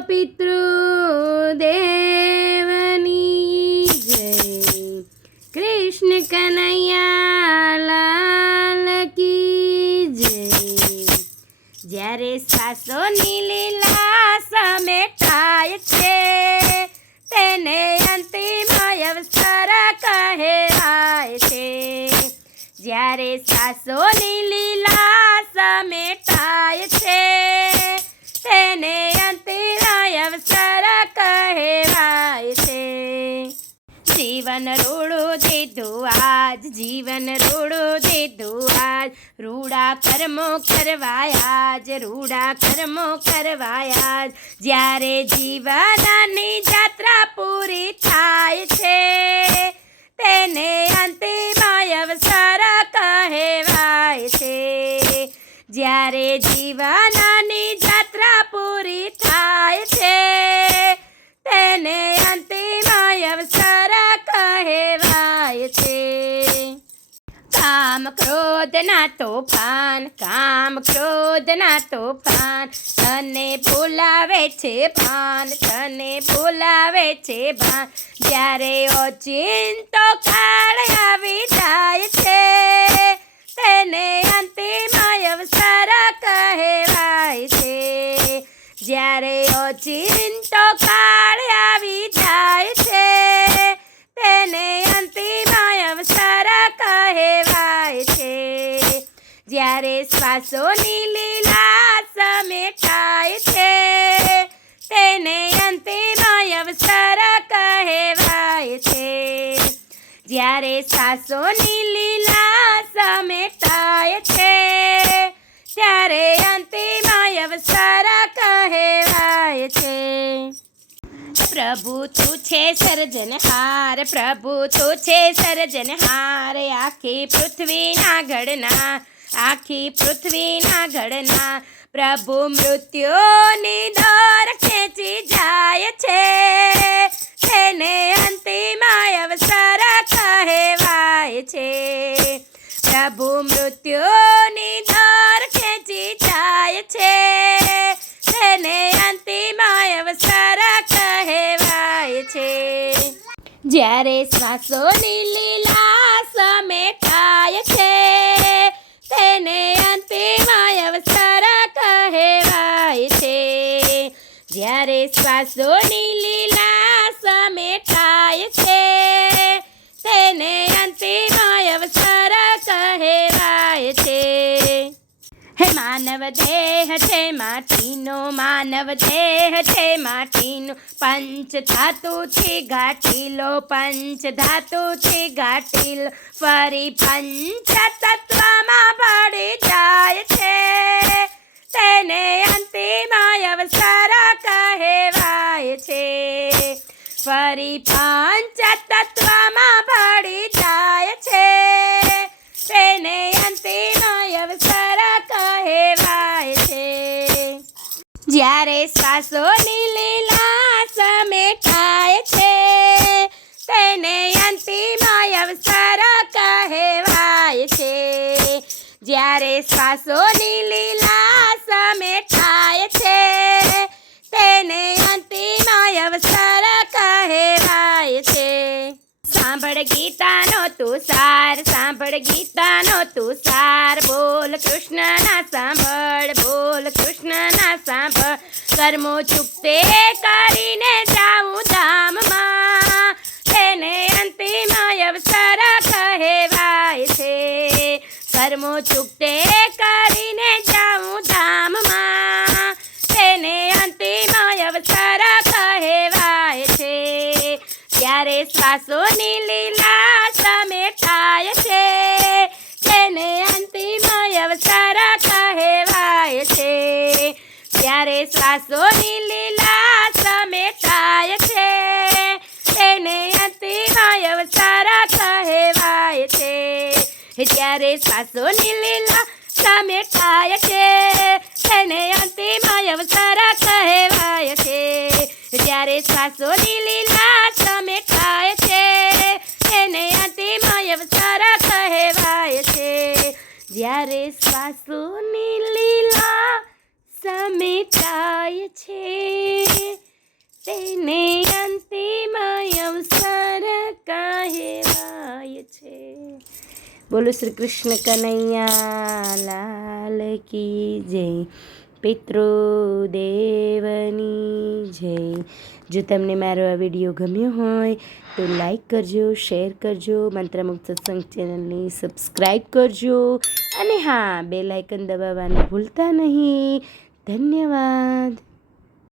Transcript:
પિતૃદેવની જય. કૃષ્ણ કનૈયા લાલ કી જય. જ્યારે સાસોની લીલા સમેટાય છે તેને અંતિમ અવસર કહેવાય છે. જ્યારે સાસોની લીલા સમેટાય છે તેને અંતિમ અવસર કહેવાય છે. જીવન રૂડું દીધું આજ, જીવન રૂડું દીધું આજ, રૂડા કર્મો કરવાયા જ, રૂડા કર્મો કરવાયા જ. જ્યારે જીવનની જાત્રા પૂરી થાય છે તેને અંતિમ અવસર કહેવાય છે. જ્યારે જીવનની જાત્રા પૂરી થાય છે તેને અંતિમ અવસર કહેવાય છે. કામ ક્રોધના તોફાન, કામ ક્રોધના તોફાન, તને બોલાવે છે ભાન, તને બોલાવે છે ભાન. જ્યારે ઓચિંતો કાળ આવી જાય છે તેને અંતિમ અવસર કહેવાય છે. જ્યારે ઓચિંતો કાળ આવી જાય છે તેને અંતિમ અવસર કહેવાય છે. જ્યારે શ્વાસોની લીલા સમેટાય છે તેને અંતિમ અવસર કહેવાય છે. જ્યારે શ્વાસોની લીલા સમેટાય છે ત્યારે અંતિમ અવસર કહેવાય છે. પ્રભુ તું છે સર્જનહાર, પ્રભુ તું છે સર્જનહાર, આખી પૃથ્વીના ઘડના, આખી પૃથ્વીના ઘડના. પ્રભુ મૃત્યુની દોર ખેંચી જાય છે તેને અંતિમ અવસર કહેવાય છે. પ્રભુ મૃત્યુની દોર ખેંચી જાય છે તેને અંતિમ અવસર કહેવાય છે. જ્યારે શ્વાસોની લીલા સમેટાય છે તેને અંતિમ અવસર કહેવાય છે. જ્યારે શ્વાસોની લીલા સમેટાય છે તેને અંતિમ અવસર કહેવાય છે. હે માનવ દેહ છે માટીનો, માનવ દેહ છે માટીનો, પંચ ધાતુથી ગાંઠીલો, પંચ ધાતુથી ગાંઠીલો. ફરી પંચ તત્વમાં ભળી જાય છે તેને અંતિમ અવસર કહેવાય છે. ફરી પંચ તત્વમાં ભળી જાય છે તેને અંતિમ અવસર કહેવાય છે. જ્યારે શ્વાસોની લીલા સમેટાય છે તેને અંતિમ અવસર કહેવાય છે. જ્યારે શ્વાસોની લીલા સમેટાય છે તેને અંતિમ અવસર કહેવાય છે. સાંભળ ગીતાનો તું સાર, સાંભળ ગીતાનો તું સાર, બોલ કૃષ્ણના સાંભળ, બોલ કૃષ્ણના સાંભળ. કર્મો ચૂકતે કરીને જાઉં ધામમાં તેને અંતિમ અવસર કહેવાય છે. કર્મો ચૂકતે કરીને જાઉં ધામમાં તેને અંતિમ અવસર કહેવાય છે. ત્યારે શ્વાસોની લીલા સમેટાય છે તેને અંતિમ અવસર કહેવાય છે. ત્યારે શ્વાસોની લીલા સમેટાય છે તેને અંતિમ અવસર કહેવાય છે. ત્યારે શ્વાસોની લીલા સમેટાય છે તેને અંતિમ અવસર કહેવાય છે. જ્યારે શ્વાસોની લીલા સમેટાય છે તેને અંતિમ અવસર કહેવાય છે. જ્યારે શ્વાસોની લીલા સમેટાય છે તેને અંતિમ અવસર કહેવાય છે. બોલો શ્રી કૃષ્ણ કનૈયા લાલ કી જય. પિતૃદેવની જય. જો તમને મારો આ વિડીયો ગમ્યો હોય તો લાઈક કરજો, શેર કરજો, મંત્રમુગ્ધ સત્સંગ ચેનલને સબસ્ક્રાઈબ કરજો અને હા, બેલ આઇકન દબાવવાનું ભૂલતા નહીં. ધન્યવાદ.